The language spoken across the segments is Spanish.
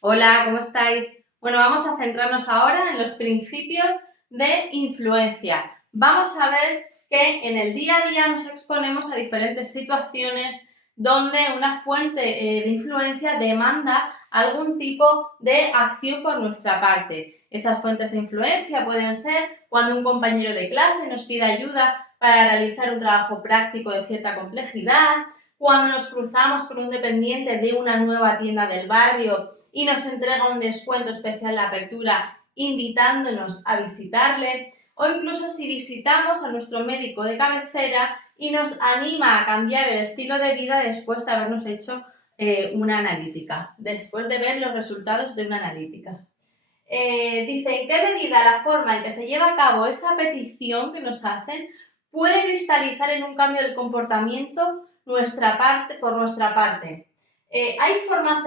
Hola, ¿cómo estáis? Bueno, vamos a centrarnos ahora en los principios de influencia. Vamos a ver que en el día a día nos exponemos a diferentes situaciones donde una fuente de influencia demanda algún tipo de acción por nuestra parte. Esas fuentes de influencia pueden ser cuando un compañero de clase nos pide ayuda para realizar un trabajo práctico de cierta complejidad, cuando nos cruzamos con un dependiente de una nueva tienda del barrio y nos entrega un descuento especial de apertura invitándonos a visitarle, o incluso si visitamos a nuestro médico de cabecera y nos anima a cambiar el estilo de vida después de habernos hecho una analítica, después de ver los resultados de una analítica. Dice, ¿en qué medida la forma en que se lleva a cabo esa petición que nos hacen puede cristalizar en un cambio del comportamiento por nuestra parte? ¿Hay formas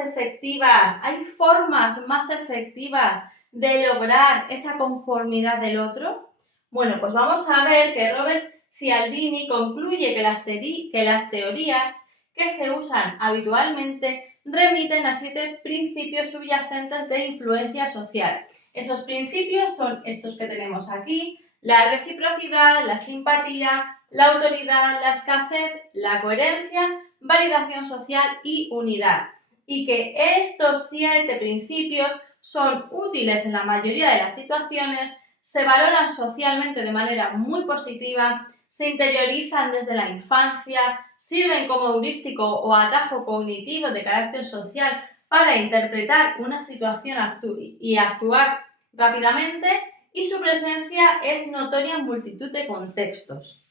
más efectivas de lograr esa conformidad del otro? Bueno, pues vamos a ver que Robert Cialdini concluye que las teorías que se usan habitualmente remiten a 7 principios subyacentes de influencia social. Esos principios son estos que tenemos aquí: la reciprocidad, la simpatía, la autoridad, la escasez, la coherencia, validación social y unidad. Y que estos 7 principios son útiles en la mayoría de las situaciones, se valoran socialmente de manera muy positiva, se interiorizan desde la infancia, sirven como heurístico o atajo cognitivo de carácter social para interpretar una situación y actuar rápidamente, y su presencia es notoria en multitud de contextos.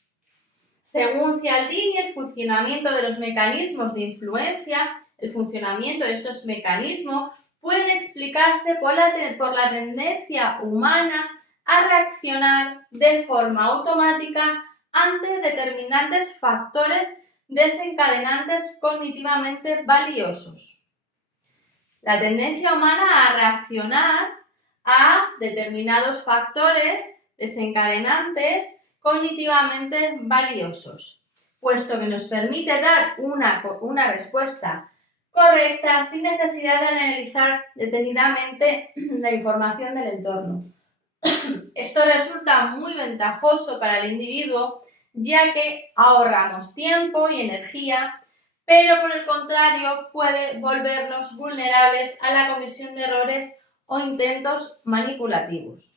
Según Cialdini, el funcionamiento de los mecanismos de influencia, el funcionamiento de estos mecanismos pueden explicarse por la tendencia humana a reaccionar de forma automática ante determinantes factores desencadenantes cognitivamente valiosos. La tendencia humana a reaccionar a determinados factores desencadenantes cognitivamente valiosos, puesto que nos permite dar una respuesta correcta sin necesidad de analizar detenidamente la información del entorno. Esto resulta muy ventajoso para el individuo, ya que ahorramos tiempo y energía, pero por el contrario puede volvernos vulnerables a la comisión de errores o intentos manipulativos.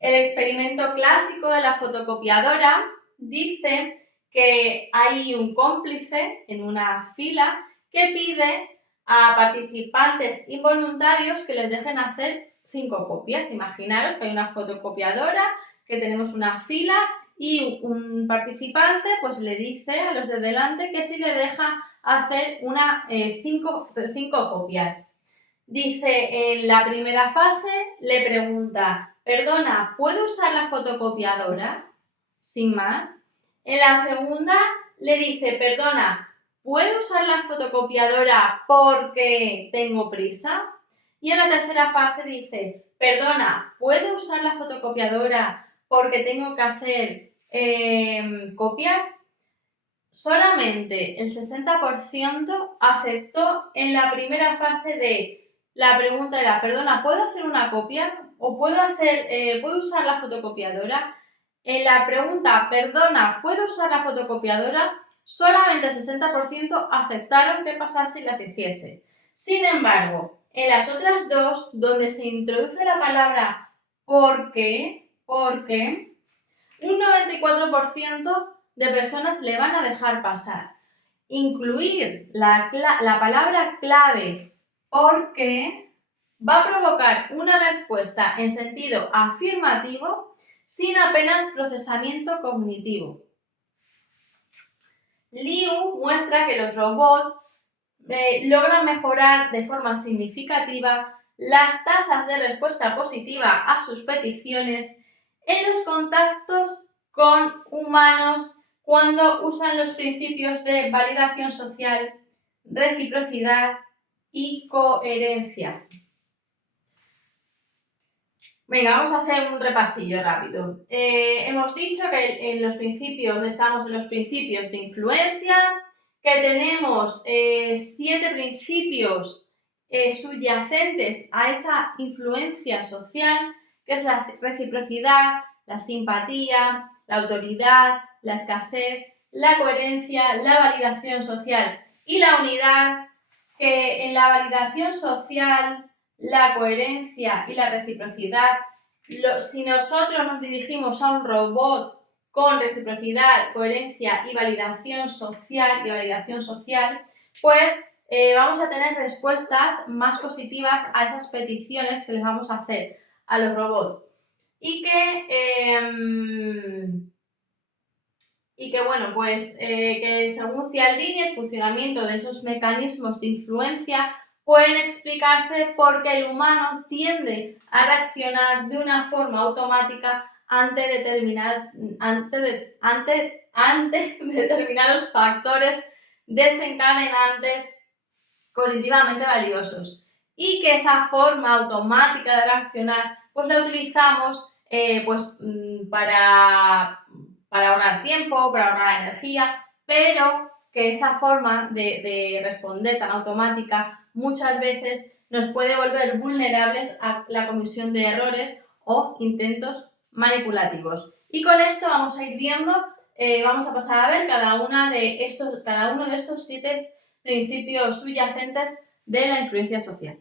El experimento clásico de la fotocopiadora dice que hay un cómplice en una fila que pide a participantes involuntarios que les dejen hacer 5 copias. Imaginaros que hay una fotocopiadora, que tenemos una fila y un participante pues le dice a los de delante que si le deja hacer 5 copias. Dice, en la primera fase le pregunta: perdona, ¿puedo usar la fotocopiadora? Sin más. En la segunda le dice: perdona, ¿puedo usar la fotocopiadora porque tengo prisa? Y en la tercera fase dice: perdona, ¿puedo usar la fotocopiadora porque tengo que hacer copias? Solamente el 60% aceptó en la primera fase de la pregunta era: perdona, ¿puedo hacer una copia? ¿O puedo usar la fotocopiadora? En la pregunta, perdona, ¿puedo usar la fotocopiadora? Solamente el 60% aceptaron que pasase y las hiciese. Sin embargo, en las otras dos, donde se introduce la palabra porque, un 94% de personas le van a dejar pasar. Incluir la palabra clave porque va a provocar una respuesta en sentido afirmativo sin apenas procesamiento cognitivo. Liu muestra que los robots logran mejorar de forma significativa las tasas de respuesta positiva a sus peticiones en los contactos con humanos cuando usan los principios de validación social, reciprocidad y coherencia. Venga, vamos a hacer un repasillo rápido. Hemos dicho que estamos en los principios de influencia, que tenemos 7 principios subyacentes a esa influencia social, que es la reciprocidad, la simpatía, la autoridad, la escasez, la coherencia, la validación social y la unidad, que en la validación social, la coherencia y la reciprocidad, si nosotros nos dirigimos a un robot con reciprocidad, coherencia y validación social, pues vamos a tener respuestas más positivas a esas peticiones que les vamos a hacer a los robots. Y que bueno, pues que según Cialdini el funcionamiento de esos mecanismos de influencia pueden explicarse porque el humano tiende a reaccionar de una forma automática ante determinados factores desencadenantes cognitivamente valiosos, y que esa forma automática de reaccionar pues la utilizamos para ahorrar tiempo, para ahorrar energía, pero que esa forma de responder tan automática muchas veces nos puede volver vulnerables a la comisión de errores o intentos manipulativos. Y con esto vamos a ir viendo, vamos a pasar a ver cada uno de estos 7 principios subyacentes de la influencia social.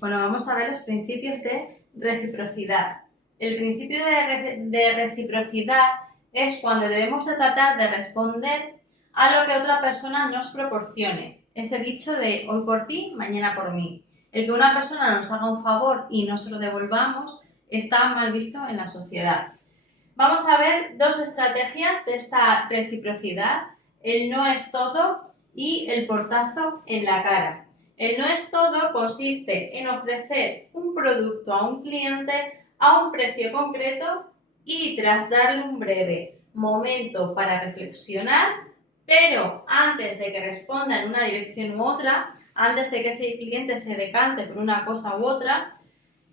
Bueno, vamos a ver los principios de reciprocidad. El principio de reciprocidad es cuando debemos de tratar de responder a lo que otra persona nos proporcione. Ese dicho de hoy por ti, mañana por mí. El que una persona nos haga un favor y no se lo devolvamos está mal visto en la sociedad. Vamos a ver 2 estrategias de esta reciprocidad: el no es todo y el portazo en la cara. El no es todo consiste en ofrecer un producto a un cliente a un precio concreto y tras darle un breve momento para reflexionar, pero antes de que responda en una dirección u otra, antes de que ese cliente se decante por una cosa u otra,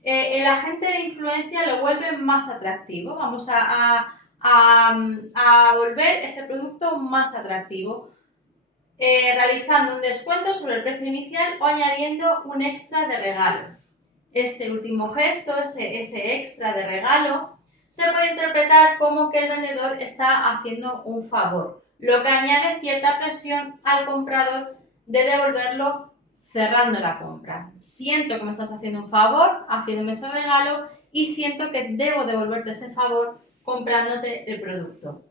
el agente de influencia lo vuelve más atractivo. Vamos a volver ese producto más atractivo, realizando un descuento sobre el precio inicial o añadiendo un extra de regalo. Este último gesto, ese extra de regalo, se puede interpretar como que el vendedor está haciendo un favor, lo que añade cierta presión al comprador de devolverlo cerrando la compra. Siento que me estás haciendo un favor, haciéndome ese regalo, y siento que debo devolverte ese favor comprándote el producto.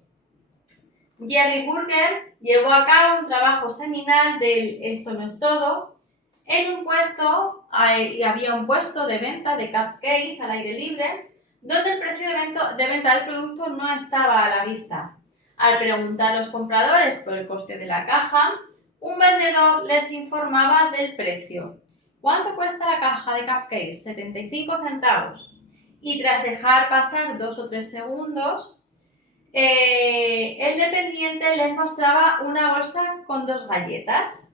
Jerry Burger llevó a cabo un trabajo seminal del Esto no es todo. En un puesto, había un puesto de venta de cupcakes al aire libre, donde el precio de venta del producto no estaba a la vista. Al preguntar a los compradores por el coste de la caja, un vendedor les informaba del precio. ¿Cuánto cuesta la caja de cupcakes? 75 centavos. Y tras dejar pasar 2 o 3 segundos, el dependiente les mostraba una bolsa con 2 galletas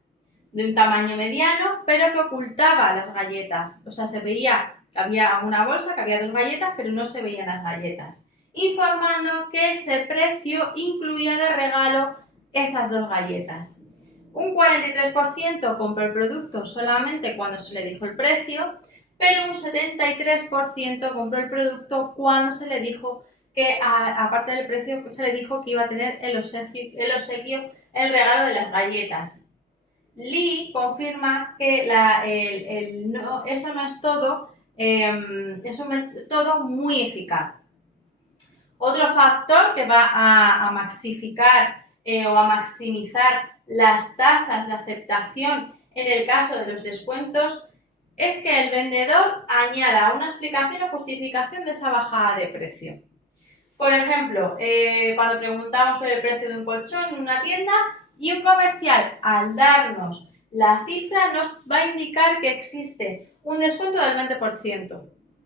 de un tamaño mediano, pero que ocultaba las galletas. O sea, se veía que había una bolsa, que había 2 galletas, pero no se veían las galletas, informando que ese precio incluía de regalo esas 2 galletas. Un 43% compró el producto solamente cuando se le dijo el precio, pero un 73% compró el producto cuando se le dijo que, aparte del precio, se le dijo que iba a tener el obsequio, el regalo de las galletas. Lee confirma que eso no es todo, es un método muy eficaz. Otro factor que va a maximizar las tasas de aceptación en el caso de los descuentos es que el vendedor añada una explicación o justificación de esa bajada de precio. Por ejemplo, cuando preguntamos por el precio de un colchón en una tienda y un comercial, al darnos la cifra, nos va a indicar que existe un descuento del 20%.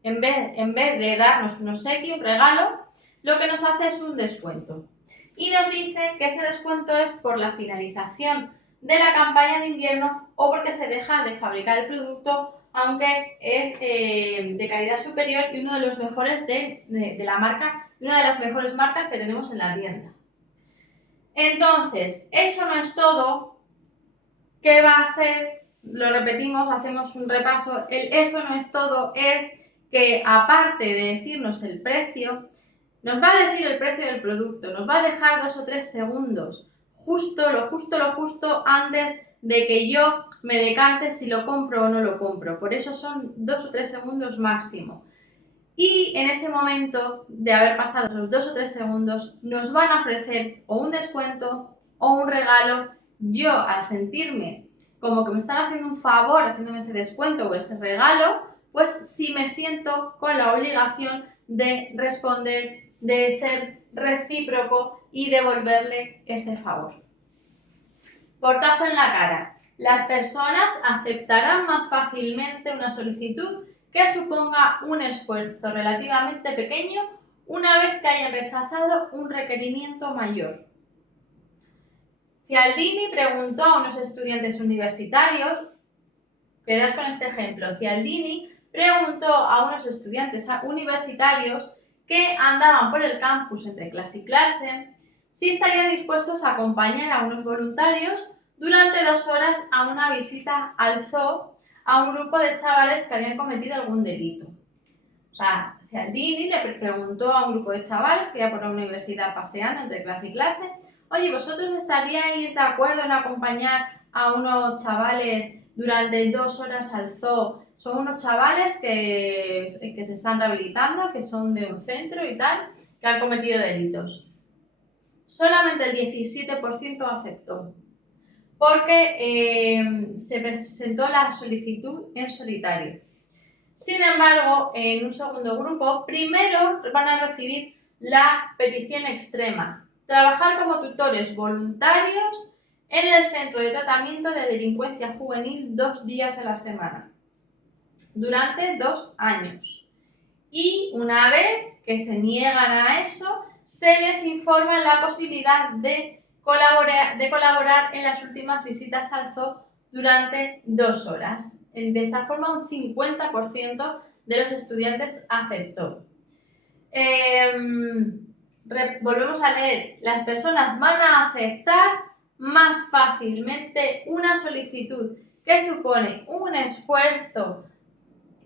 En vez de darnos un obsequio, un regalo, lo que nos hace es un descuento. Y nos dice que ese descuento es por la finalización de la campaña de invierno o porque se deja de fabricar el producto, aunque es de calidad superior y uno de los mejores de la marca, una de las mejores marcas que tenemos en la tienda. Entonces, eso no es todo. ¿Qué va a ser lo repetimos, hacemos un repaso. El eso no es todo es que, aparte de decirnos el precio, nos va a decir el precio del producto, nos va a dejar 2 o 3 segundos, lo justo antes de que yo me decante si lo compro o no lo compro. Por eso son 2 o 3 segundos máximo. Y en ese momento de haber pasado esos 2 o 3 segundos, nos van a ofrecer o un descuento o un regalo. Yo, al sentirme como que me están haciendo un favor, haciéndome ese descuento o ese regalo, pues sí me siento con la obligación de responder, de ser recíproco y devolverle ese favor. Portazo en la cara. Las personas aceptarán más fácilmente una solicitud que suponga un esfuerzo relativamente pequeño una vez que hayan rechazado un requerimiento mayor. Cialdini preguntó a unos estudiantes universitarios, quedad con este ejemplo, Cialdini preguntó a unos estudiantes universitarios que andaban por el campus entre clase y clase si estarían dispuestos a acompañar a unos voluntarios durante 2 horas a una visita al zoo a un grupo de chavales que habían cometido algún delito. O sea, Cialdini le preguntó a un grupo de chavales que iba por la universidad paseando entre clase y clase: oye, ¿vosotros estaríais de acuerdo en acompañar a unos chavales durante 2 horas al zoo? Son unos chavales que se están rehabilitando, que son de un centro y tal, que han cometido delitos. Solamente el 17% aceptó, porque se presentó la solicitud en solitario. Sin embargo, en un segundo grupo, primero van a recibir la petición extrema: trabajar como tutores voluntarios en el Centro de Tratamiento de Delincuencia Juvenil 2 días a la semana, durante 2 años. Y una vez que se niegan a eso, se les informa la posibilidad de colaborar en las últimas visitas al zoo durante 2 horas. De esta forma, un 50% de los estudiantes aceptó. Volvemos a leer: las personas van a aceptar más fácilmente una solicitud que supone un esfuerzo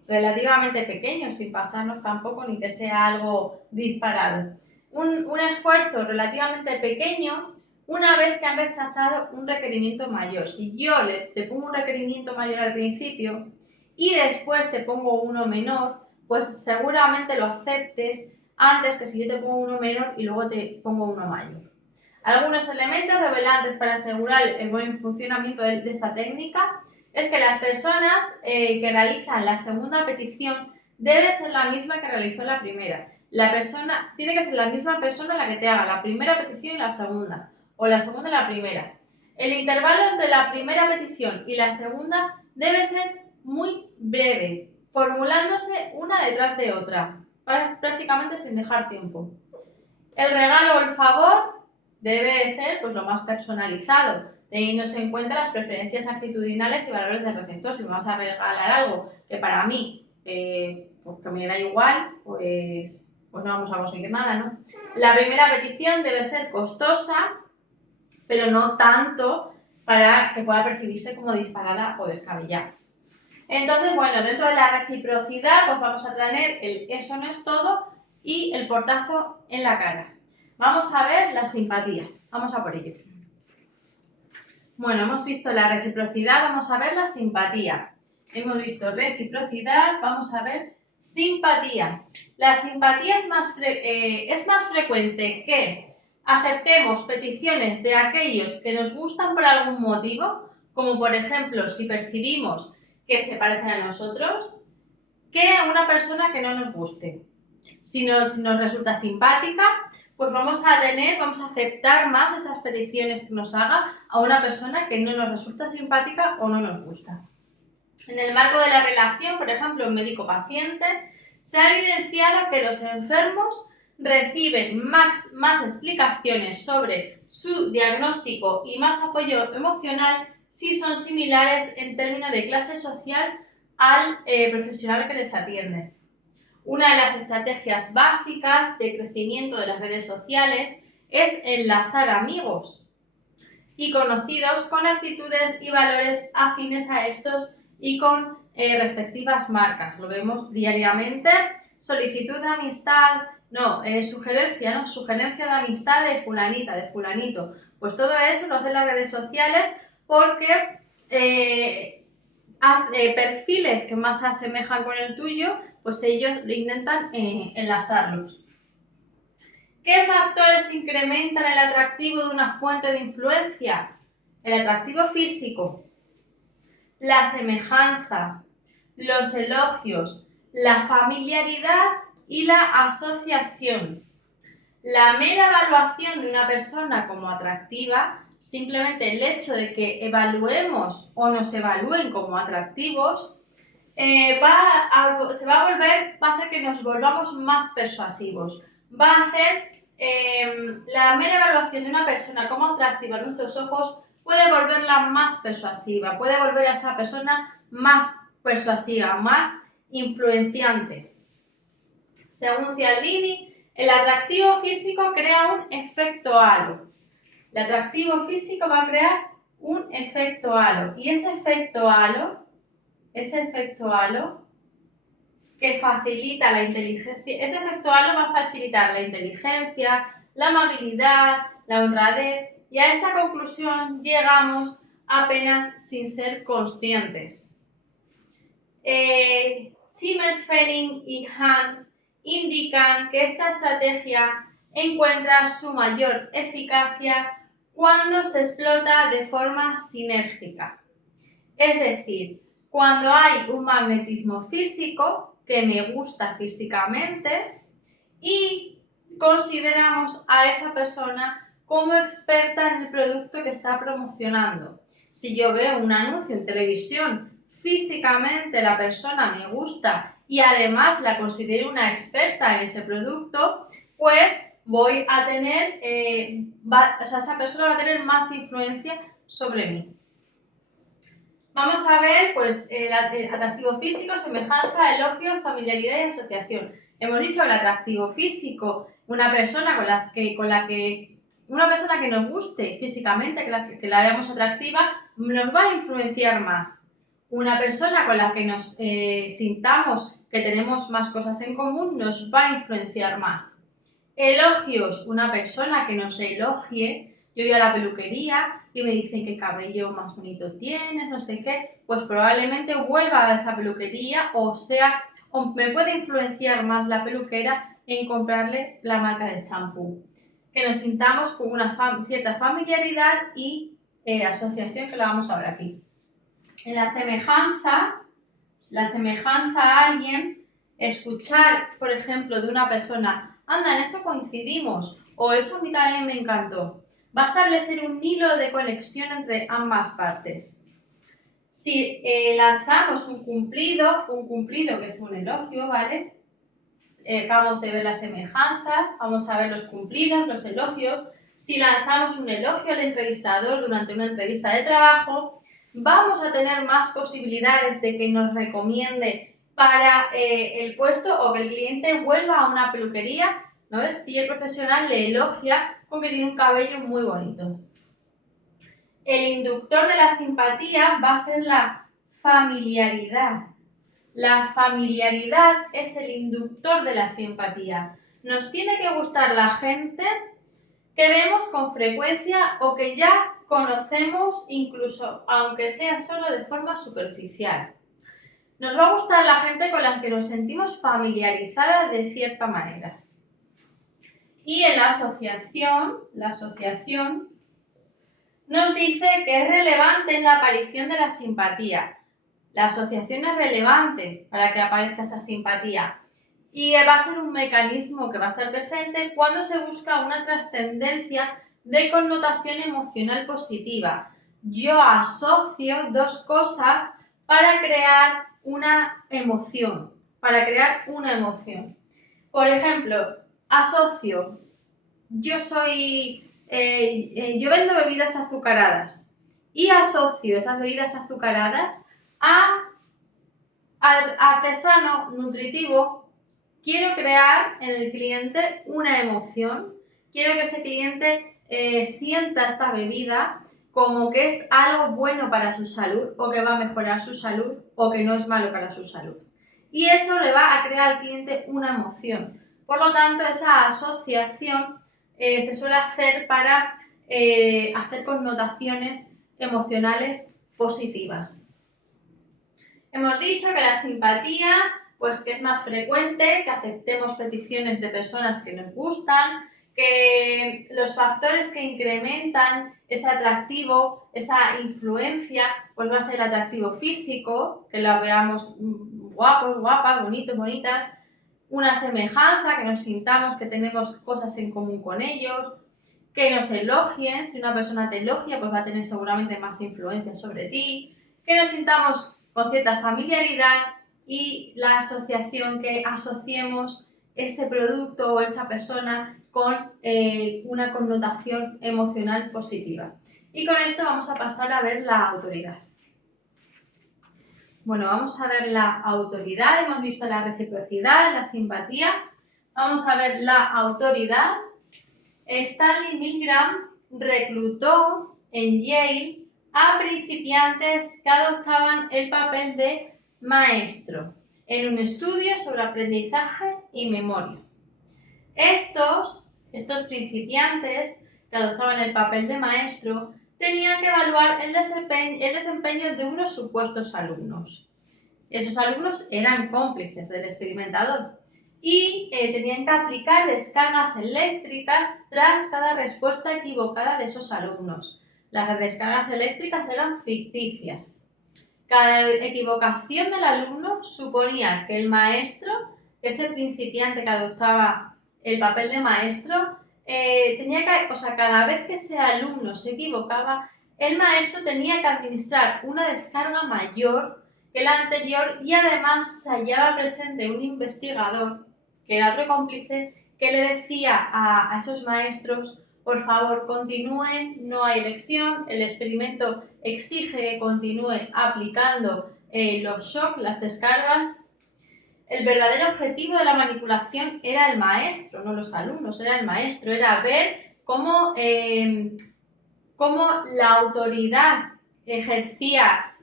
relativamente pequeño, sin pasarnos tampoco ni que sea algo disparado. Un esfuerzo relativamente pequeño una vez que han rechazado un requerimiento mayor. Si yo te pongo un requerimiento mayor al principio y después te pongo uno menor, pues seguramente lo aceptes antes que si yo te pongo uno menor y luego te pongo uno mayor. Algunos elementos revelantes para asegurar el buen funcionamiento de esta técnica es que las personas que realizan la segunda petición debe ser la misma que realizó la primera. Tiene que ser la misma persona la que te haga la primera petición y la segunda, o la segunda y la primera. El intervalo entre la primera petición y la segunda debe ser muy breve, formulándose una detrás de otra, prácticamente sin dejar tiempo. El regalo o el favor debe ser pues lo más personalizado, teniéndose en cuenta las preferencias actitudinales y valores del receptor. Si me vas a regalar algo que para mí pues que me da igual, pues no vamos a conseguir nada, ¿no? La primera petición debe ser costosa, pero no tanto para que pueda percibirse como disparada o descabellada. Entonces, bueno, dentro de la reciprocidad, pues vamos a tener el eso no es todo y el portazo en la cara. Vamos a ver la simpatía. Vamos a por ello. Bueno, hemos visto la reciprocidad, vamos a ver la simpatía. Hemos visto reciprocidad, vamos a ver simpatía. La simpatía es más frecuente que aceptemos peticiones de aquellos que nos gustan por algún motivo, como por ejemplo si percibimos que se parecen a nosotros, que a una persona que no nos guste. Si nos resulta simpática, pues vamos a aceptar más esas peticiones que nos haga a una persona que no nos resulta simpática o no nos gusta. En el marco de la relación, por ejemplo, médico-paciente, se ha evidenciado que los enfermos reciben más explicaciones sobre su diagnóstico y más apoyo emocional si son similares en términos de clase social al profesional que les atiende. Una de las estrategias básicas de crecimiento de las redes sociales es enlazar amigos. y conocidos con actitudes y valores afines a estos y con respectivas marcas. Lo vemos diariamente. Solicitud de amistad, sugerencia, ¿no? Sugerencia de amistad de fulanita, de fulanito. Pues todo eso lo hacen las redes sociales porque perfiles que más se asemejan con el tuyo, pues ellos intentan enlazarlos. ¿Qué factores incrementan el atractivo de una fuente de influencia? El atractivo físico, la semejanza, los elogios, la familiaridad y la asociación. La mera evaluación de una persona como atractiva, simplemente el hecho de que evaluemos o nos evalúen como atractivos, va a hacer que nos volvamos más persuasivos. Va a hacer la mera evaluación de una persona como atractiva a nuestros ojos puede volverla más persuasiva, puede volver a esa persona más persuasiva, más influenciante. Según Cialdini, el atractivo físico crea un efecto halo. El atractivo físico va a crear un efecto halo. Y ese efecto halo que facilita la inteligencia, ese efecto halo va a facilitar la inteligencia, la amabilidad, la honradez, y a esta conclusión llegamos apenas sin ser conscientes. Zimmerfelin y Hahn indican que esta estrategia encuentra su mayor eficacia cuando se explota de forma sinérgica. Es decir, cuando hay un magnetismo físico que me gusta físicamente y consideramos a esa persona como experta en el producto que está promocionando. Si yo veo un anuncio en televisión, físicamente la persona me gusta y además la considero una experta en ese producto, pues voy a tener, esa persona va a tener más influencia sobre mí. Vamos a ver pues, el atractivo físico, semejanza, elogio, familiaridad y asociación. Hemos dicho que el atractivo físico, una persona que nos guste físicamente, que la veamos atractiva, nos va a influenciar más. Una persona con la que nos sintamos que tenemos más cosas en común nos va a influenciar más. Elogios, una persona que nos elogie. Yo voy a la peluquería y me dicen qué cabello más bonito tienes, no sé qué, pues probablemente vuelva a esa peluquería o me puede influenciar más la peluquera en comprarle la marca de champú. Que nos sintamos con una cierta familiaridad y asociación, que la vamos a ver aquí. En la semejanza a alguien, escuchar, por ejemplo, de una persona, anda, en eso coincidimos, o eso a mí también me encantó, va a establecer un hilo de conexión entre ambas partes. Si lanzamos un cumplido que es un elogio, ¿vale? Acabamos de ver la semejanza, vamos a ver los cumplidos, los elogios. Si lanzamos un elogio al entrevistador durante una entrevista de trabajo, vamos a tener más posibilidades de que nos recomiende para el puesto o que el cliente vuelva a una peluquería, ¿no ves? Si el profesional le elogia con que tiene un cabello muy bonito. El inductor de la simpatía va a ser la familiaridad. La familiaridad es el inductor de la simpatía. Nos tiene que gustar la gente que vemos con frecuencia o que ya conocemos, incluso aunque sea solo de forma superficial. Nos va a gustar la gente con la que nos sentimos familiarizadas de cierta manera. Y en la asociación nos dice que es relevante en la aparición de la simpatía. La asociación es relevante para que aparezca esa simpatía y va a ser un mecanismo que va a estar presente cuando se busca una trascendencia de connotación emocional positiva. Yo asocio dos cosas para crear una emoción. Por ejemplo, asocio, yo vendo bebidas azucaradas y asocio esas bebidas azucaradas al artesano nutritivo. Quiero crear en el cliente una emoción, quiero que ese cliente sienta esta bebida como que es algo bueno para su salud o que va a mejorar su salud o que no es malo para su salud. Y eso le va a crear al cliente una emoción. Por lo tanto, esa asociación se suele hacer para hacer connotaciones emocionales positivas. Hemos dicho que la simpatía, pues que es más frecuente, que aceptemos peticiones de personas que nos gustan, que los factores que incrementan ese atractivo, esa influencia, pues va a ser el atractivo físico, que la veamos guapos, guapas, bonitos, bonitas, una semejanza, que nos sintamos que tenemos cosas en común con ellos, que nos elogien, si una persona te elogia, pues va a tener seguramente más influencia sobre ti, que nos sintamos con cierta familiaridad y la asociación, que asociemos ese producto o esa persona con una connotación emocional positiva. Y con esto vamos a pasar a ver la autoridad. Bueno, vamos a ver la autoridad, hemos visto la reciprocidad, la simpatía, vamos a ver la autoridad. Stanley Milgram reclutó en Yale a principiantes que adoptaban el papel de maestro en un estudio sobre aprendizaje y memoria. Estos principiantes que adoptaban el papel de maestro tenían que evaluar el desempeño de unos supuestos alumnos. Esos alumnos eran cómplices del experimentador y tenían que aplicar descargas eléctricas tras cada respuesta equivocada de esos alumnos. Las descargas eléctricas eran ficticias. Cada equivocación del alumno suponía que el maestro, que ese principiante que adoptaba el papel de maestro, cada vez que ese alumno se equivocaba, el maestro tenía que administrar una descarga mayor que la anterior y además se hallaba presente un investigador, que era otro cómplice, que le decía a esos maestros: por favor, continúen, no hay lección, el experimento exige que continúe aplicando los shocks, las descargas. El verdadero objetivo de la manipulación era el maestro, no los alumnos, era el maestro, era ver cómo la autoridad ejercía,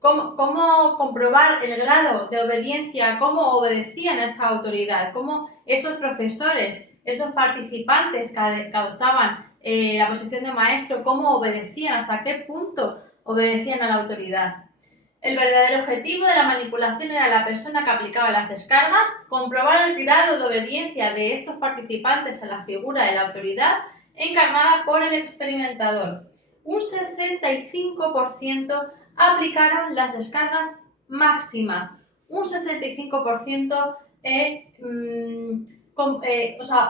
cómo comprobar el grado de obediencia, cómo obedecían a esa autoridad, cómo esos profesores, esos participantes que adoptaban la posición de maestro, cómo obedecían, hasta qué punto obedecían a la autoridad. El verdadero objetivo de la manipulación era la persona que aplicaba las descargas, comprobar el grado de obediencia de estos participantes a la figura de la autoridad encarnada por el experimentador. Un 65% aplicaron las descargas máximas, un 65%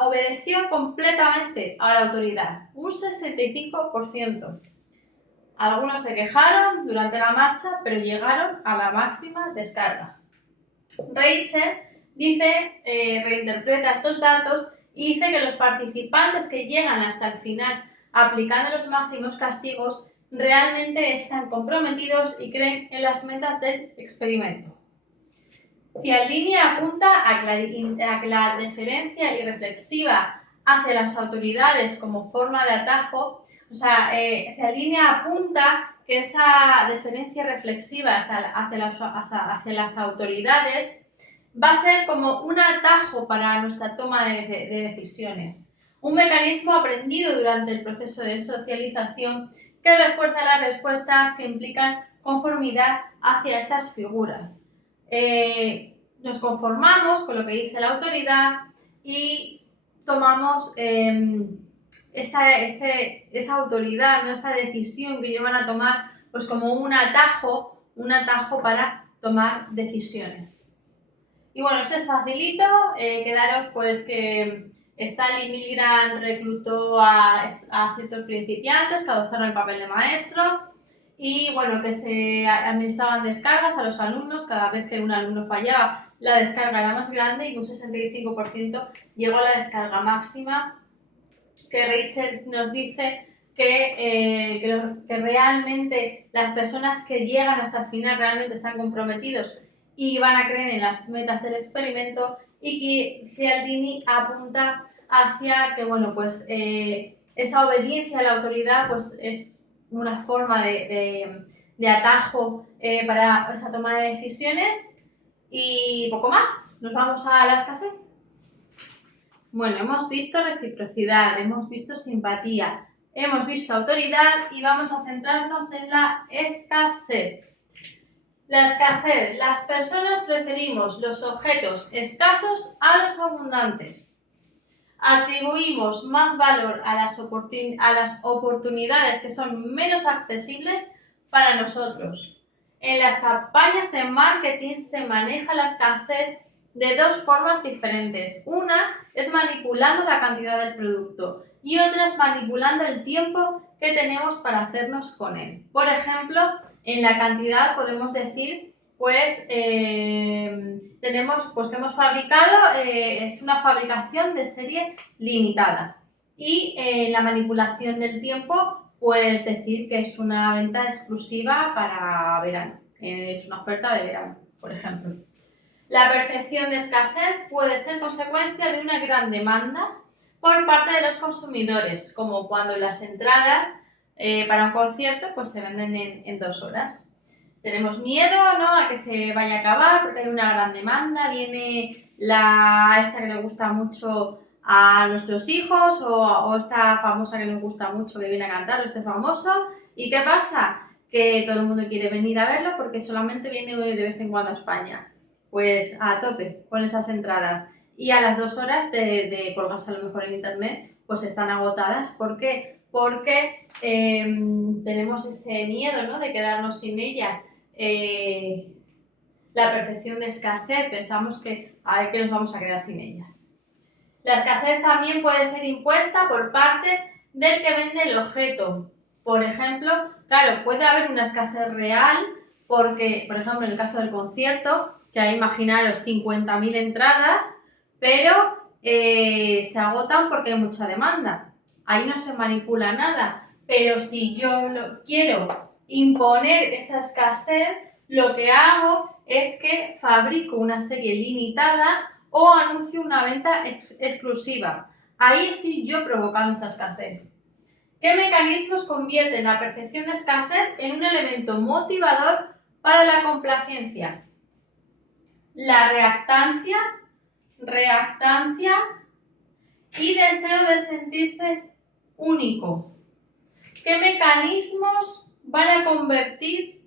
obedeció completamente a la autoridad, un 65%. Algunos se quejaron durante la marcha, pero llegaron a la máxima descarga. Rachel reinterpreta estos datos y dice que los participantes que llegan hasta el final aplicando los máximos castigos realmente están comprometidos y creen en las metas del experimento. Cialdini apunta a que la deferencia irreflexiva hacia las autoridades como forma de atajo, Cialdini apunta que esa deferencia reflexiva hacia las autoridades va a ser como un atajo para nuestra toma de decisiones, un mecanismo aprendido durante el proceso de socialización que refuerza las respuestas que implican conformidad hacia estas figuras. Nos conformamos con lo que dice la autoridad y tomamos esa autoridad, ¿no? Esa decisión que llevan a tomar, pues como un atajo para tomar decisiones. Y bueno, esto es facilito, quedaros pues que Stanley Milgram reclutó a ciertos principiantes que adoptaron el papel de maestro y bueno, que se administraban descargas a los alumnos. Cada vez que un alumno fallaba, la descarga era más grande y un 65% llegó a la descarga máxima, que Rachel nos dice que realmente las personas que llegan hasta el final realmente están comprometidos y van a creer en las metas del experimento, y que Cialdini apunta hacia que esa obediencia a la autoridad pues es una forma de atajo para esa toma de decisiones y poco más. Nos vamos a la escasez. Bueno, hemos visto reciprocidad, hemos visto simpatía, hemos visto autoridad y vamos a centrarnos en la escasez. La escasez. Las personas preferimos los objetos escasos a los abundantes. Atribuimos más valor a las oportunidades que son menos accesibles para nosotros. En las campañas de marketing se maneja la escasez de dos formas diferentes. Una es manipulando la cantidad del producto y otra es manipulando el tiempo que tenemos para hacernos con él. Por ejemplo, en la cantidad podemos decir tenemos que hemos fabricado, es una fabricación de serie limitada. Y la manipulación del tiempo, pues decir que es una venta exclusiva para verano, es una oferta de verano, por ejemplo. La percepción de escasez puede ser consecuencia de una gran demanda por parte de los consumidores, como cuando las entradas para un concierto pues se venden en 2 horas. Tenemos miedo, ¿no?, a que se vaya a acabar porque hay una gran demanda, viene esta que le gusta mucho a nuestros hijos o esta famosa que nos gusta mucho que viene a cantar, o este famoso, ¿y qué pasa? Que todo el mundo quiere venir a verlo porque solamente viene de vez en cuando a España. Pues a tope con esas entradas. Y a las 2 horas de colgarse a lo mejor en internet, pues están agotadas. ¿Por qué? Porque tenemos ese miedo, ¿no?, de quedarnos sin ellas. La percepción de escasez, pensamos que nos vamos a quedar sin ellas. La escasez también puede ser impuesta por parte del que vende el objeto. Por ejemplo, claro, puede haber una escasez real porque, por ejemplo, en el caso del concierto, que hay, imaginaros, 50.000 entradas, pero se agotan porque hay mucha demanda. Ahí no se manipula nada, pero si yo quiero imponer esa escasez, lo que hago es que fabrico una serie limitada o anuncio una venta exclusiva. Ahí estoy yo provocando esa escasez. ¿Qué mecanismos convierten la percepción de escasez en un elemento motivador para la complacencia? La reactancia y deseo de sentirse único. ¿Qué mecanismos van a convertir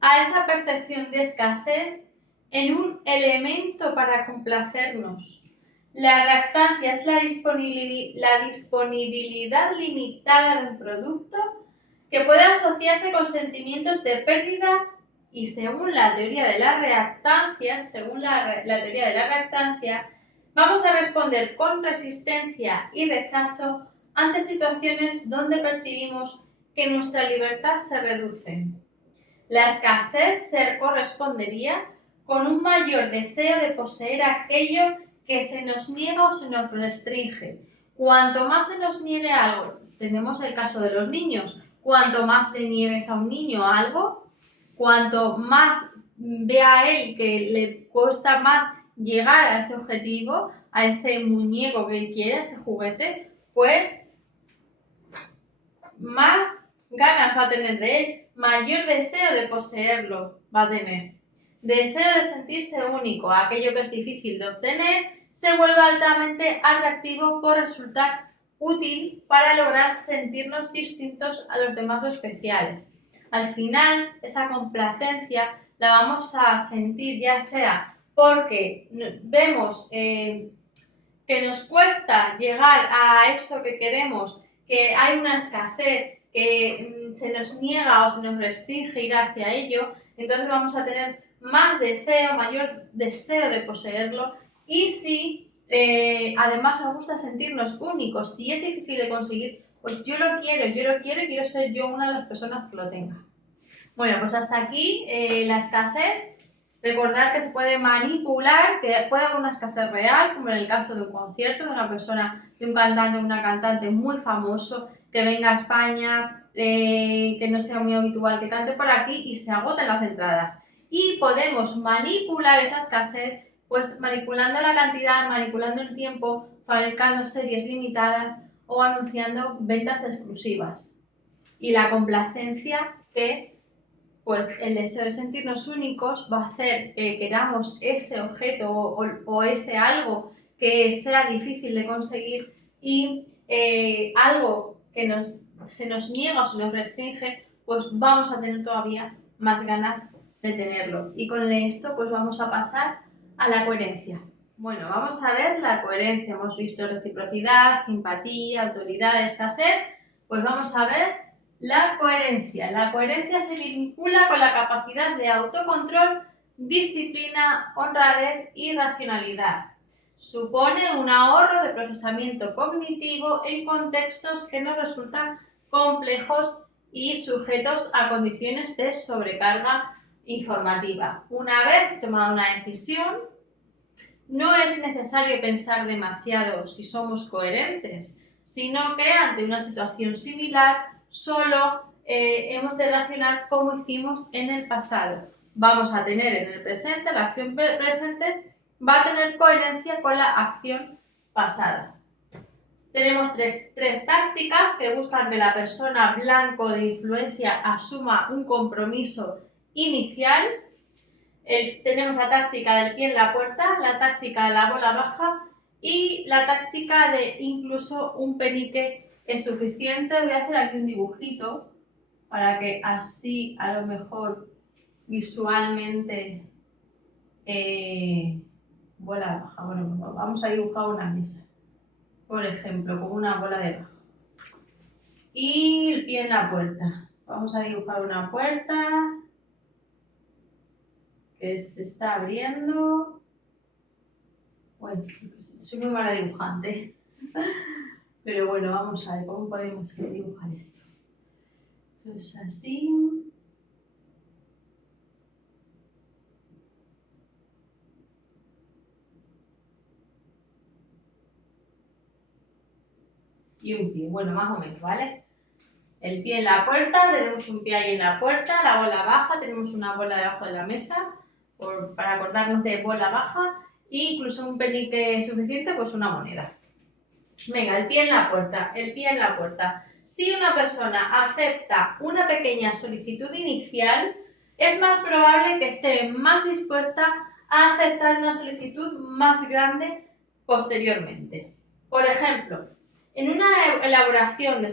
a esa percepción de escasez en un elemento para complacernos? La reactancia es la disponibilidad limitada de un producto que puede asociarse con sentimientos de pérdida y según la teoría de la reactancia, vamos a responder con resistencia y rechazo ante situaciones donde percibimos que nuestra libertad se reduce. La escasez se correspondería con un mayor deseo de poseer aquello que se nos niega o se nos restringe. Cuanto más se nos niegue algo, tenemos el caso de los niños, cuanto más le niegues a un niño algo, cuanto más vea él que le cuesta más llegar a ese objetivo, a ese muñeco que él quiere, a ese juguete, pues más ganas va a tener de él, mayor deseo de poseerlo va a tener. Deseo de sentirse único, aquello que es difícil de obtener, se vuelve altamente atractivo por resultar útil para lograr sentirnos distintos a los demás o especiales. Al final, esa complacencia la vamos a sentir ya sea porque vemos que nos cuesta llegar a eso que queremos, que hay una escasez, que se nos niega o se nos restringe ir hacia ello, entonces vamos a tener más deseo, mayor deseo de poseerlo. Y si además nos gusta sentirnos únicos, si es difícil de conseguir, pues yo lo quiero y quiero ser yo una de las personas que lo tenga. Bueno, pues hasta aquí la escasez. Recordad que se puede manipular, que puede haber una escasez real, como en el caso de un concierto, de una persona, de un cantante o una cantante muy famoso que venga a España, que no sea muy habitual que cante por aquí y se agoten las entradas. Y podemos manipular esa escasez, pues manipulando la cantidad, manipulando el tiempo, fabricando series limitadas o anunciando ventas exclusivas. Y la complacencia, que pues el deseo de sentirnos únicos va a hacer que queramos ese objeto o ese algo que sea difícil de conseguir y algo que se nos niega o se nos restringe, pues vamos a tener todavía más ganas de tenerlo. Y con esto pues vamos a pasar a la coherencia. Bueno, vamos a ver la coherencia. Hemos visto reciprocidad, simpatía, autoridad, escasez. Pues vamos a ver la coherencia. La coherencia se vincula con la capacidad de autocontrol, disciplina, honradez y racionalidad. Supone un ahorro de procesamiento cognitivo en contextos que nos resultan complejos y sujetos a condiciones de sobrecarga informativa. Una vez tomada una decisión, no es necesario pensar demasiado si somos coherentes, sino que ante una situación similar solo hemos de racionar como hicimos en el pasado. Vamos a tener en el presente, la acción presente va a tener coherencia con la acción pasada. Tenemos tres tácticas que buscan que la persona blanco de influencia asuma un compromiso inicial. Tenemos la táctica del pie en la puerta, la táctica de la bola baja y la táctica de incluso un penique es suficiente. Voy a hacer aquí un dibujito para que así a lo mejor visualmente bola baja. Bueno, vamos a dibujar una mesa, por ejemplo, con una bola debajo. Y el pie en la puerta. Vamos a dibujar una puerta que se está abriendo. Bueno, soy muy mala dibujante. Pero bueno, vamos a ver cómo podemos dibujar esto. Entonces así. Y un pie, bueno, más o menos, ¿vale? El pie en la puerta, tenemos un pie ahí en la puerta, la bola baja, tenemos una bola debajo de la mesa, para acordarnos de bola baja, e incluso un penique suficiente, pues una moneda. Venga, el pie en la puerta, el pie en la puerta. Si una persona acepta una pequeña solicitud inicial, es más probable que esté más dispuesta a aceptar una solicitud más grande posteriormente. Por ejemplo, en una colaboración de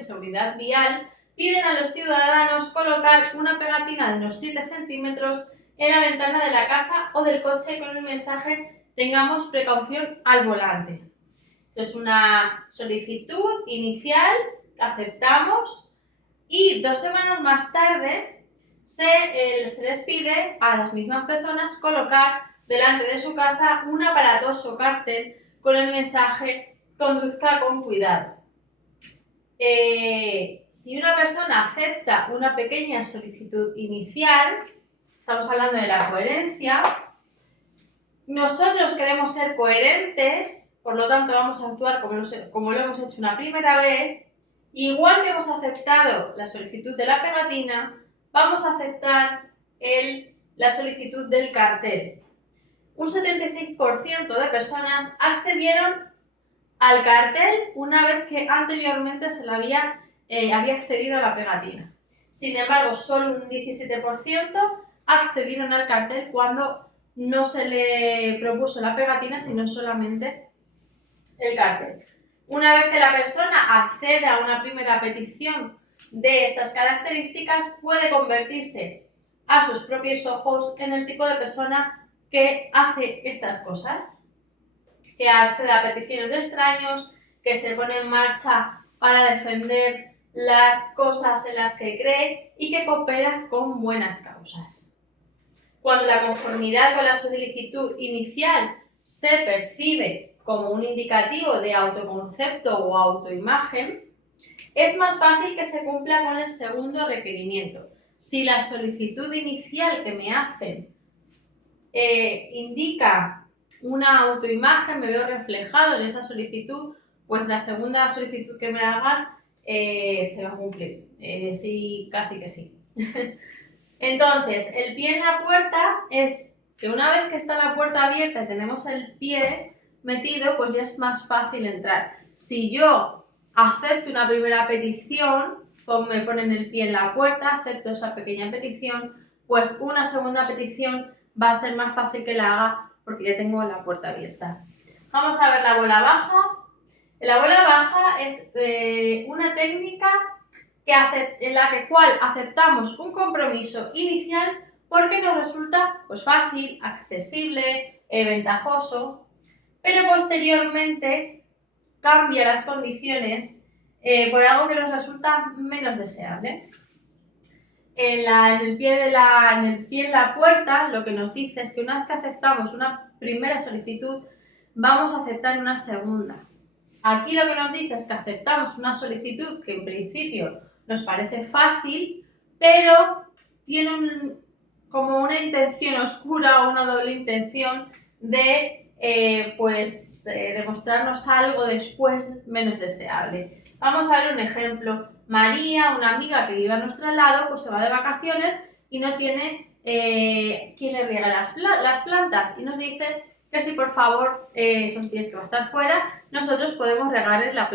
seguridad vial, piden a los ciudadanos colocar una pegatina de unos 7 centímetros en la ventana de la casa o del coche con el mensaje "tengamos precaución al volante". Es una solicitud inicial que aceptamos y 2 semanas más tarde se les pide a las mismas personas colocar delante de su casa un aparatoso cartel con el mensaje "conduzca con cuidado". Si una persona acepta una pequeña solicitud inicial, estamos hablando de la coherencia, nosotros queremos ser coherentes, por lo tanto vamos a actuar como lo hemos hecho una primera vez. Igual que hemos aceptado la solicitud de la pegatina, vamos a aceptar la solicitud del cartel. Un 76% de personas accedieron al cartel una vez que anteriormente se le había accedido a la pegatina. Sin embargo, solo un 17% accedieron al cartel cuando no se le propuso la pegatina, sino solamente el cartel. Una vez que la persona accede a una primera petición de estas características, puede convertirse a sus propios ojos en el tipo de persona que hace estas cosas, que accede a peticiones de extraños, que se pone en marcha para defender las cosas en las que cree y que coopera con buenas causas. Cuando la conformidad con la solicitud inicial se percibe como un indicativo de autoconcepto o autoimagen, es más fácil que se cumpla con el segundo requerimiento. Si la solicitud inicial que me hacen indica una autoimagen, me veo reflejado en esa solicitud, pues la segunda solicitud que me hagan se va a cumplir. Sí, casi que sí. Entonces, el pie en la puerta es que una vez que está la puerta abierta y tenemos el pie, metido, pues ya es más fácil entrar. Si yo acepto una primera petición, me ponen el pie en la puerta, acepto esa pequeña petición, pues una segunda petición va a ser más fácil que la haga porque ya tengo la puerta abierta. Vamos a ver la bola baja. La bola baja es una técnica en la cual aceptamos un compromiso inicial porque nos resulta pues, fácil, accesible, ventajoso, pero posteriormente cambia las condiciones por algo que nos resulta menos deseable. En el pie de la puerta lo que nos dice es que una vez que aceptamos una primera solicitud, vamos a aceptar una segunda. Aquí lo que nos dice es que aceptamos una solicitud que en principio nos parece fácil, pero tiene como una intención oscura o una doble intención de demostrarnos algo después menos deseable. Vamos a ver un ejemplo. María, una amiga que vive a nuestro lado, pues se va de vacaciones y no tiene quien le riegue las plantas y nos dice que si por favor esos días que va a estar fuera, nosotros podemos regarle las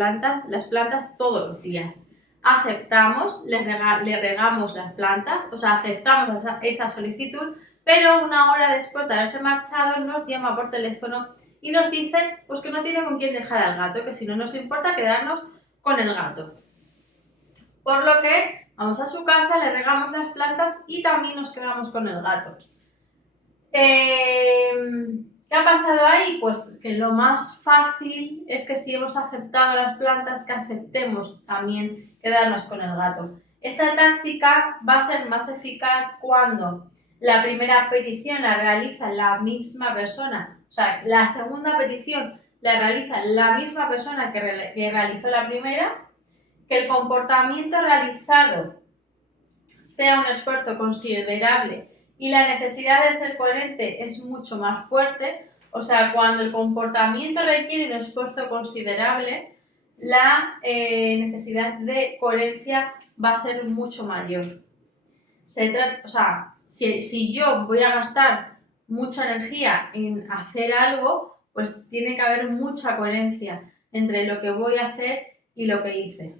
plantas todos los días. Aceptamos, le regamos las plantas, o sea, aceptamos esa solicitud, pero una hora después de haberse marchado nos llama por teléfono y nos dice pues, que no tiene con quién dejar al gato, que si no nos importa quedarnos con el gato. Por lo que vamos a su casa, le regamos las plantas y también nos quedamos con el gato. ¿Qué ha pasado ahí? Pues que lo más fácil es que si hemos aceptado las plantas, que aceptemos también quedarnos con el gato. Esta táctica va a ser más eficaz cuando la primera petición la realiza la misma persona, o sea, la segunda petición la realiza la misma persona que realizó la primera, que el comportamiento realizado sea un esfuerzo considerable y la necesidad de ser coherente es mucho más fuerte, o sea, cuando el comportamiento requiere un esfuerzo considerable, la necesidad de coherencia va a ser mucho mayor. Si yo voy a gastar mucha energía en hacer algo, pues tiene que haber mucha coherencia entre lo que voy a hacer y lo que hice.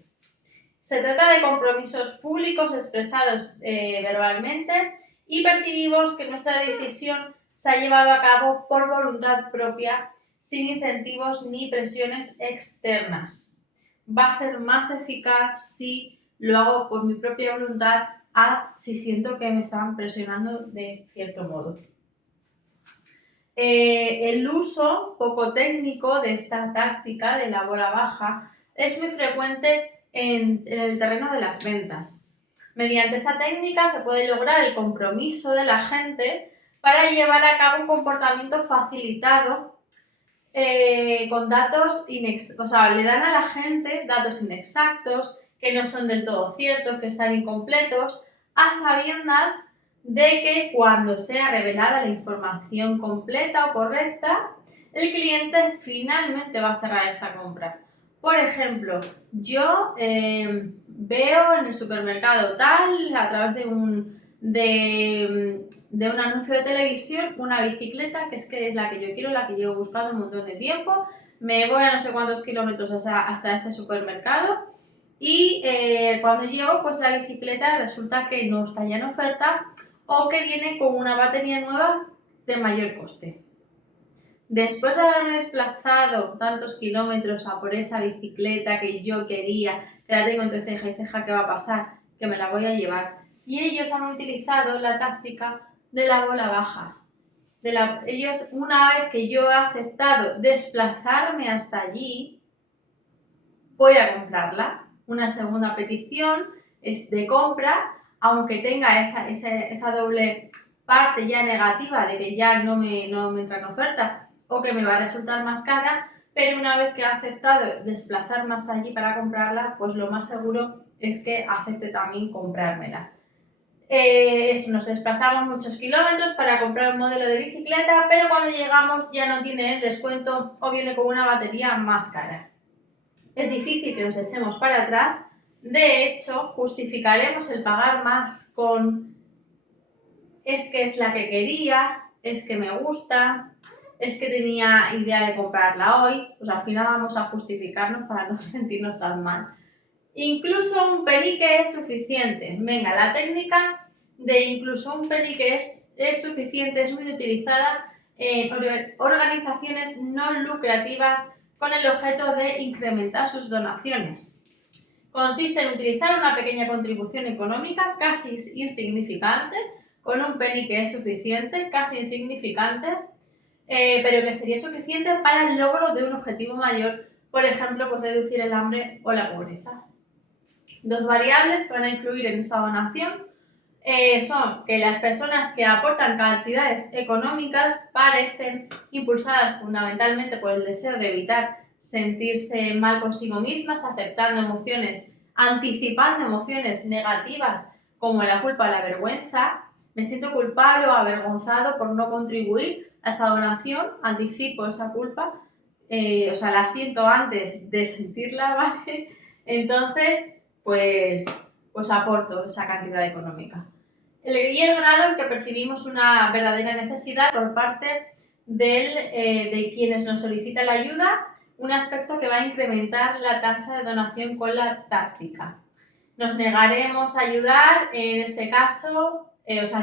Se trata de compromisos públicos expresados verbalmente y percibimos que nuestra decisión se ha llevado a cabo por voluntad propia, sin incentivos ni presiones externas. Va a ser más eficaz si lo hago por mi propia voluntad a si siento que me están presionando de cierto modo. El uso poco técnico de esta táctica de la bola baja es muy frecuente en el terreno de las ventas. Mediante esta técnica se puede lograr el compromiso de la gente para llevar a cabo un comportamiento facilitado con datos le dan a la gente datos inexactos, que no son del todo ciertos, que están incompletos, a sabiendas de que cuando sea revelada la información completa o correcta, el cliente finalmente va a cerrar esa compra. Por ejemplo, yo veo en el supermercado tal, a través de un anuncio de televisión, una bicicleta que es la que yo quiero, la que llevo buscando un montón de tiempo. Me voy a no sé cuántos kilómetros hasta ese supermercado y cuando llego, pues la bicicleta resulta que no está ya en oferta o que viene con una batería nueva de mayor coste. Después de haberme desplazado tantos kilómetros a por esa bicicleta que yo quería, que la tengo entre ceja y ceja, ¿qué va a pasar? Que me la voy a llevar. Y ellos han utilizado la táctica de la bola baja. Ellos, una vez que yo he aceptado desplazarme hasta allí, voy a comprarla. Una segunda petición es de compra, aunque tenga esa doble parte ya negativa de que ya no me entra en oferta o que me va a resultar más cara, pero una vez que he aceptado desplazarme hasta allí para comprarla, pues lo más seguro es que acepte también comprármela. Nos desplazamos muchos kilómetros para comprar un modelo de bicicleta, pero cuando llegamos ya no tiene el descuento o viene con una batería más cara. Es difícil que nos echemos para atrás. De hecho, justificaremos el pagar más con es que es la que quería, es que me gusta, es que tenía idea de comprarla hoy, pues al final vamos a justificarnos para no sentirnos tan mal. Incluso un penique es suficiente. Venga, la técnica de incluso un penique es suficiente, es muy utilizada en organizaciones no lucrativas con el objeto de incrementar sus donaciones. Consiste en utilizar una pequeña contribución económica casi insignificante, con un penique es suficiente, casi insignificante, pero que sería suficiente para el logro de un objetivo mayor, por ejemplo, pues reducir el hambre o la pobreza. Dos variables que van a influir en esta donación son que las personas que aportan cantidades económicas parecen impulsadas fundamentalmente por el deseo de evitar sentirse mal consigo mismas, anticipando emociones negativas como la culpa o la vergüenza. Me siento culpable o avergonzado por no contribuir a esa donación, anticipo esa culpa, la siento antes de sentirla, ¿vale? Entonces, pues aporto esa cantidad económica. Y el grado en que percibimos una verdadera necesidad por parte de quienes nos solicitan la ayuda, un aspecto que va a incrementar la tasa de donación con la táctica. Nos negaremos a ayudar, en este caso,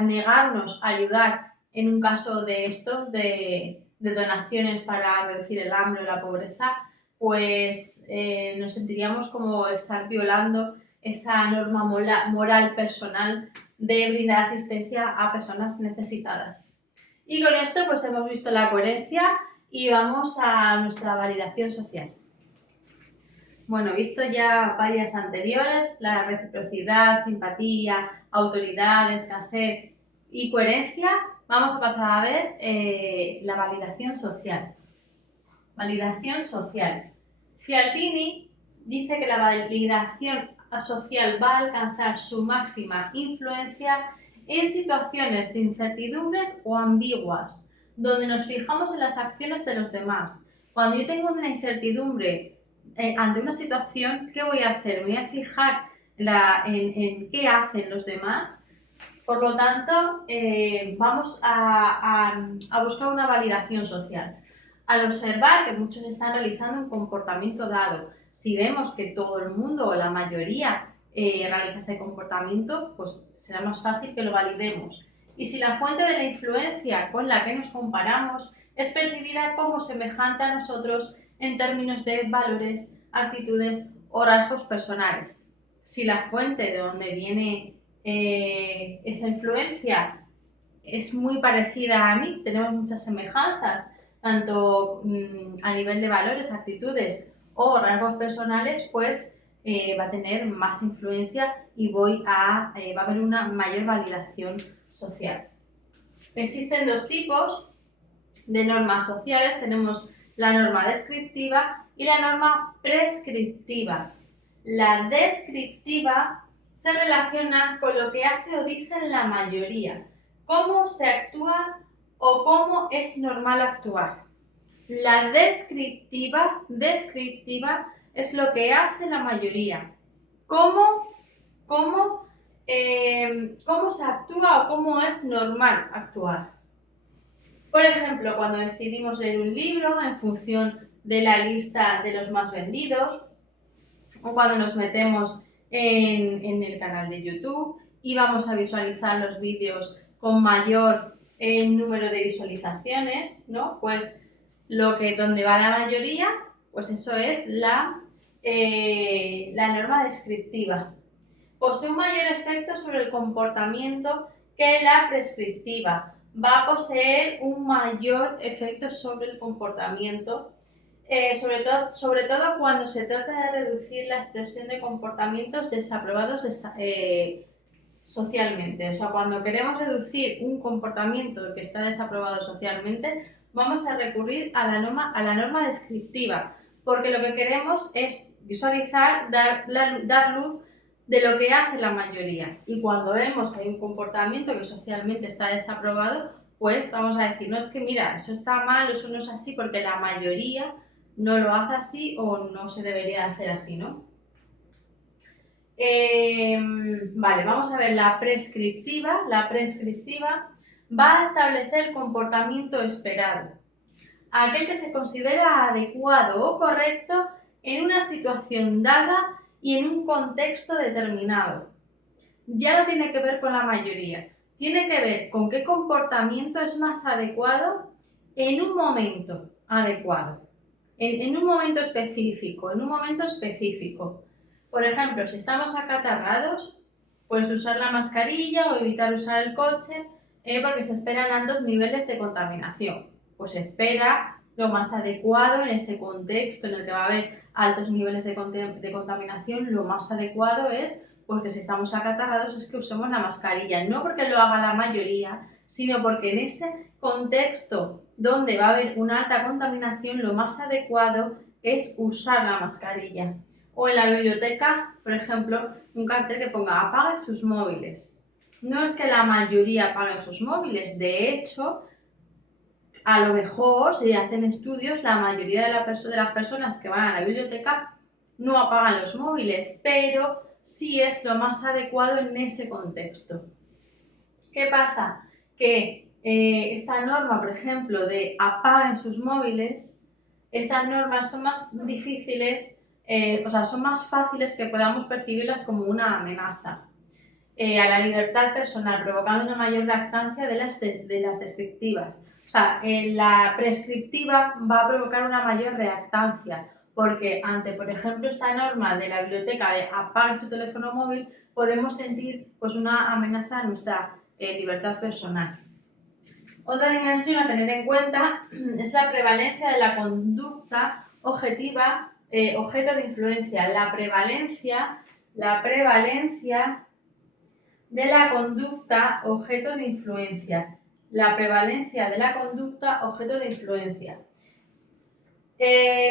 negarnos a ayudar en un caso de estos, de donaciones para reducir el hambre o la pobreza, pues nos sentiríamos como estar violando esa norma moral personal de brindar asistencia a personas necesitadas. Y con esto pues hemos visto la coherencia y vamos a nuestra validación social. Bueno, visto ya varias anteriores, la reciprocidad, simpatía, autoridad, escasez y coherencia, vamos a pasar a ver la validación social. Validación social. Cialdini dice que la validación social va a alcanzar su máxima influencia en situaciones de incertidumbres o ambiguas, donde nos fijamos en las acciones de los demás. Cuando yo tengo una incertidumbre ante una situación, ¿qué voy a hacer? Me voy a fijar en qué hacen los demás. Por lo tanto, vamos a buscar una validación social. Al observar que muchos están realizando un comportamiento dado, si vemos que todo el mundo o la mayoría realiza ese comportamiento, pues será más fácil que lo validemos. Y si la fuente de la influencia con la que nos comparamos es percibida como semejante a nosotros en términos de valores, actitudes o rasgos personales. Si la fuente de donde viene esa influencia es muy parecida a mí, tenemos muchas semejanzas, tanto a nivel de valores, actitudes o rasgos personales, pues va a tener más influencia y va a haber una mayor validación social. Existen dos tipos de normas sociales, tenemos la norma descriptiva y la norma prescriptiva. La descriptiva se relaciona con lo que hace o dicen la mayoría, cómo se actúa o cómo es normal actuar. La descriptiva es lo que hace la mayoría, cómo se actúa o cómo es normal actuar. Por ejemplo, cuando decidimos leer un libro en función de la lista de los más vendidos, o cuando nos metemos en el canal de YouTube y vamos a visualizar los vídeos con mayor número de visualizaciones, ¿no? Pues donde va la mayoría, pues eso es la norma descriptiva. Posee un mayor efecto sobre el comportamiento que la prescriptiva. Va a poseer un mayor efecto sobre el comportamiento, sobre todo cuando se trata de reducir la expresión de comportamientos desaprobados socialmente. O sea, cuando queremos reducir un comportamiento que está desaprobado socialmente, vamos a recurrir a la norma descriptiva, porque lo que queremos es visualizar, dar luz de lo que hace la mayoría. Y cuando vemos que hay un comportamiento que socialmente está desaprobado, pues vamos a decir, no, es que mira, eso está mal, eso no es así, porque la mayoría no lo hace así o no se debería hacer así, ¿no? Vale, vamos a ver la prescriptiva. La prescriptiva va a establecer comportamiento esperado. aquel que se considera adecuado o correcto en una situación dada y en un contexto determinado. Ya no tiene que ver con la mayoría, tiene que ver con qué comportamiento es más adecuado en un momento adecuado, en un momento específico, Por ejemplo, si estamos acatarrados, pues usar la mascarilla o evitar usar el coche porque se esperan altos niveles de contaminación. Pues se espera lo más adecuado en ese contexto en el que va a haber altos niveles de contaminación, lo más adecuado es, porque si estamos acatarrados, es que usemos la mascarilla, no porque lo haga la mayoría, sino porque en ese contexto donde va a haber una alta contaminación, lo más adecuado es usar la mascarilla. O en la biblioteca, por ejemplo, un cartel que ponga apaguen sus móviles. No es que la mayoría apague sus móviles, de hecho, a lo mejor, si hacen estudios, la mayoría de las personas que van a la biblioteca no apagan los móviles, pero sí es lo más adecuado en ese contexto. ¿Qué pasa? Que esta norma, por ejemplo, de apaguen sus móviles, estas normas son más difíciles, son más fáciles que podamos percibirlas como una amenaza a la libertad personal, provocando una mayor reactancia de las descriptivas. La prescriptiva va a provocar una mayor reactancia, porque ante, por ejemplo, esta norma de la biblioteca de apague su teléfono móvil, podemos sentir pues, una amenaza a nuestra libertad personal. Otra dimensión a tener en cuenta es la prevalencia de la conducta objetiva objeto de influencia. La prevalencia de la conducta objeto de influencia. La prevalencia de la conducta objeto de influencia.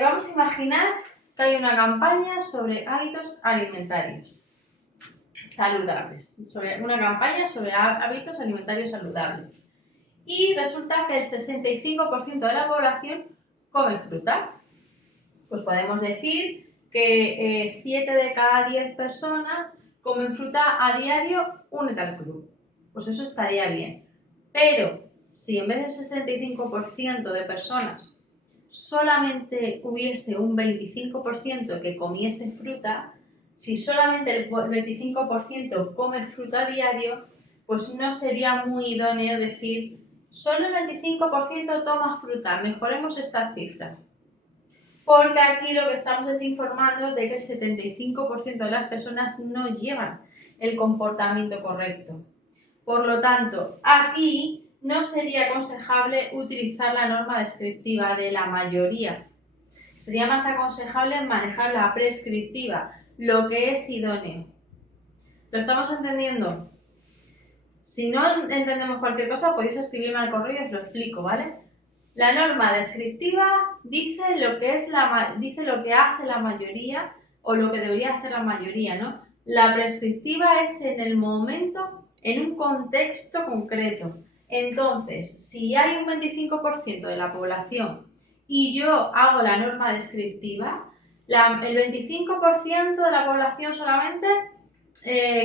Vamos a imaginar que hay una campaña sobre hábitos alimentarios saludables. Una campaña sobre hábitos alimentarios saludables. Y resulta que el 65% de la población come fruta. Pues podemos decir que 7 de cada 10 personas comen fruta a diario, únete al club. Pues eso estaría bien. Pero si en vez del 65% de personas solamente hubiese un 25% que comiese fruta, si solamente el 25% come fruta a diario, pues no sería muy idóneo decir solo el 25% toma fruta, mejoremos esta cifra. Porque aquí lo que estamos es informando de que el 75% de las personas no llevan el comportamiento correcto. Por lo tanto, aquí no sería aconsejable utilizar la norma descriptiva de la mayoría. Sería más aconsejable manejar la prescriptiva, lo que es idóneo. ¿Lo estamos entendiendo? Si no entendemos cualquier cosa, podéis escribirme al correo y os lo explico, ¿vale? La norma descriptiva dice lo que hace la mayoría o lo que debería hacer la mayoría, ¿no? La prescriptiva es en el momento, en un contexto concreto. Entonces, si hay un 25% de la población y yo hago la norma descriptiva, el 25% de la población solamente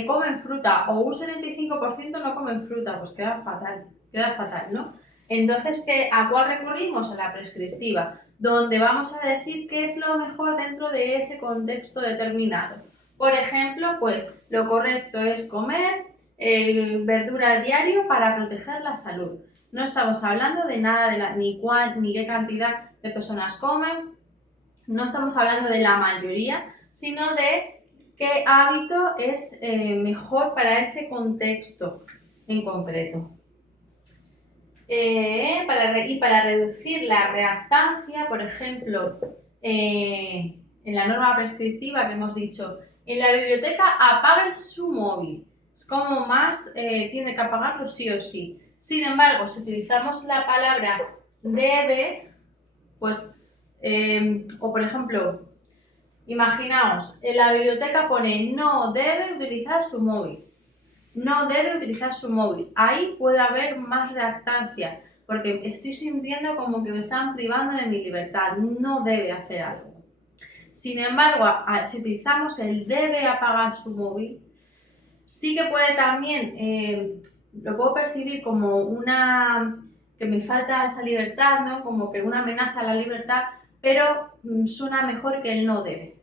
comen fruta o un 75% no comen fruta, pues queda fatal, ¿no? Entonces, ¿a cuál recurrimos? A la prescriptiva, donde vamos a decir qué es lo mejor dentro de ese contexto determinado. Por ejemplo, pues lo correcto es comer verdura al diario para proteger la salud. No estamos hablando de nada ni qué cantidad de personas comen, no estamos hablando de la mayoría, sino de qué hábito es mejor para ese contexto en concreto. Para reducir la reactancia, por ejemplo, en la norma prescriptiva que hemos dicho, en la biblioteca apaguen su móvil. Es como más tiene que apagarlo sí o sí. Sin embargo, si utilizamos la palabra debe, pues, o por ejemplo, imaginaos, en la biblioteca pone no debe utilizar su móvil. No debe utilizar su móvil. Ahí puede haber más reactancia, porque estoy sintiendo como que me están privando de mi libertad. No debe hacer algo. Sin embargo, si utilizamos el debe apagar su móvil, sí que puede también, lo puedo percibir como que me falta esa libertad, ¿no? Como que una amenaza a la libertad, pero suena mejor que el no debe.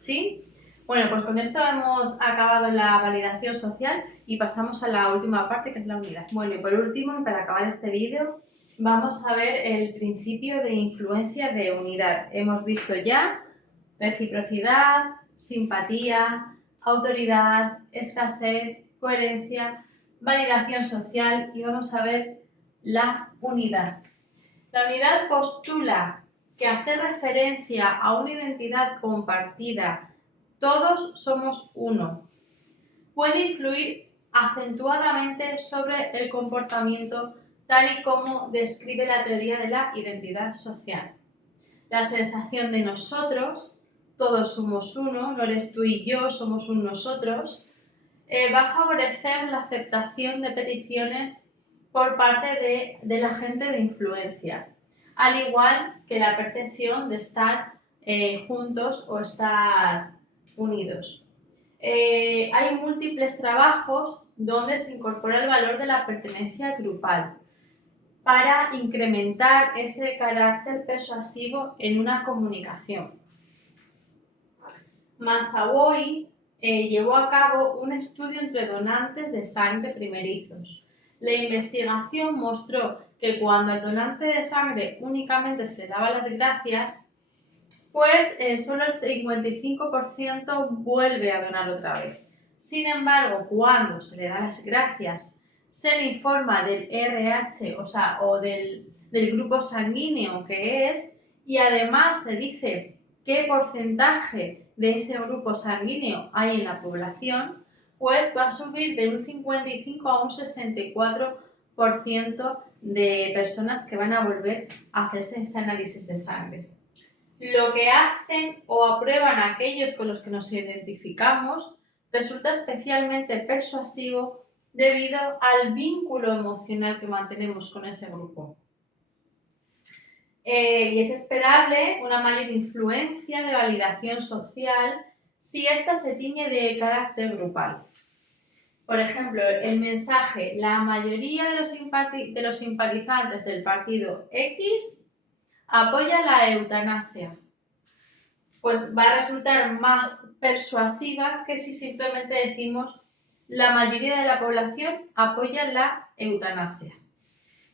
¿Sí? Bueno, pues con esto hemos acabado la validación social y pasamos a la última parte, que es la unidad. Bueno, y por último, y para acabar este vídeo, vamos a ver el principio de influencia de unidad. Hemos visto ya reciprocidad, simpatía, autoridad, escasez, coherencia, validación social y vamos a ver la unidad. La unidad postula que hace referencia a una identidad compartida, todos somos uno, puede influir acentuadamente sobre el comportamiento tal y como describe la teoría de la identidad social. La sensación de nosotros, todos somos uno, no eres tú y yo, somos un nosotros, va a favorecer la aceptación de peticiones por parte de la gente de influencia, al igual que la percepción de estar juntos o estar unidos. Hay múltiples trabajos donde se incorpora el valor de la pertenencia grupal para incrementar ese carácter persuasivo en una comunicación. Masawoy llevó a cabo un estudio entre donantes de sangre primerizos. La investigación mostró que cuando al donante de sangre únicamente se le daba las gracias, pues solo el 55% vuelve a donar otra vez. Sin embargo, cuando se le da las gracias, se le informa del RH, o del grupo sanguíneo que es, y además se dice qué porcentaje de ese grupo sanguíneo hay en la población, pues va a subir de un 55 a un 64% de personas que van a volver a hacerse ese análisis de sangre. Lo que hacen o aprueban aquellos con los que nos identificamos resulta especialmente persuasivo debido al vínculo emocional que mantenemos con ese grupo. Y es esperable una mayor influencia de validación social si ésta se tiñe de carácter grupal. Por ejemplo, el mensaje: la mayoría de los simpatizantes del partido X apoya la eutanasia, pues va a resultar más persuasiva que si simplemente decimos la mayoría de la población apoya la eutanasia.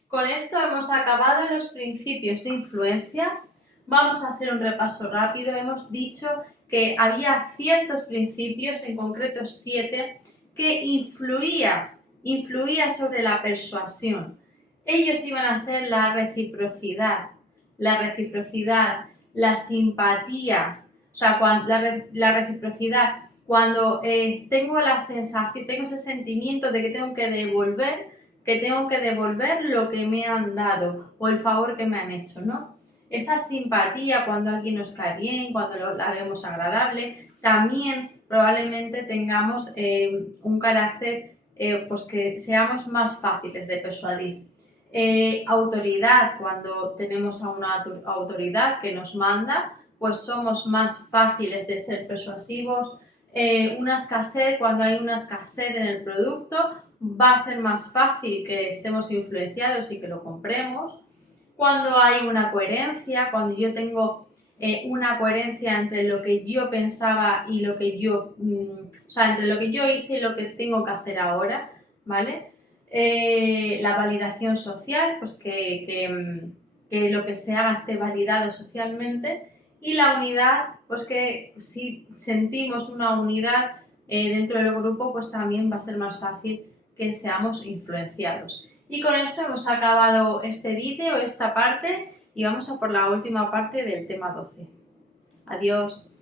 Con esto hemos acabado los principios de influencia. Vamos a hacer un repaso rápido. Hemos dicho que había ciertos principios, en concreto 7, que influía sobre la persuasión. Ellos iban a ser la reciprocidad, la simpatía, la reciprocidad, cuando tengo la sensación, tengo ese sentimiento de que tengo que devolver lo que me han dado o el favor que me han hecho, ¿no? Esa simpatía cuando alguien nos cae bien, cuando la vemos agradable, también probablemente tengamos un carácter, pues que seamos más fáciles de persuadir. Autoridad, cuando tenemos a una autoridad que nos manda, pues somos más fáciles de ser persuasivos. Una escasez, cuando hay una escasez en el producto, va a ser más fácil que estemos influenciados y que lo compremos. Cuando hay una coherencia, cuando yo tengo una coherencia entre lo que yo pensaba y lo que yo, entre lo que yo hice y lo que tengo que hacer ahora, ¿vale? La validación social, pues que lo que se haga esté validado socialmente, y la unidad, pues que si sentimos una unidad dentro del grupo, pues también va a ser más fácil que seamos influenciados. Y con esto hemos acabado este vídeo, esta parte, y vamos a por la última parte del tema 12. Adiós.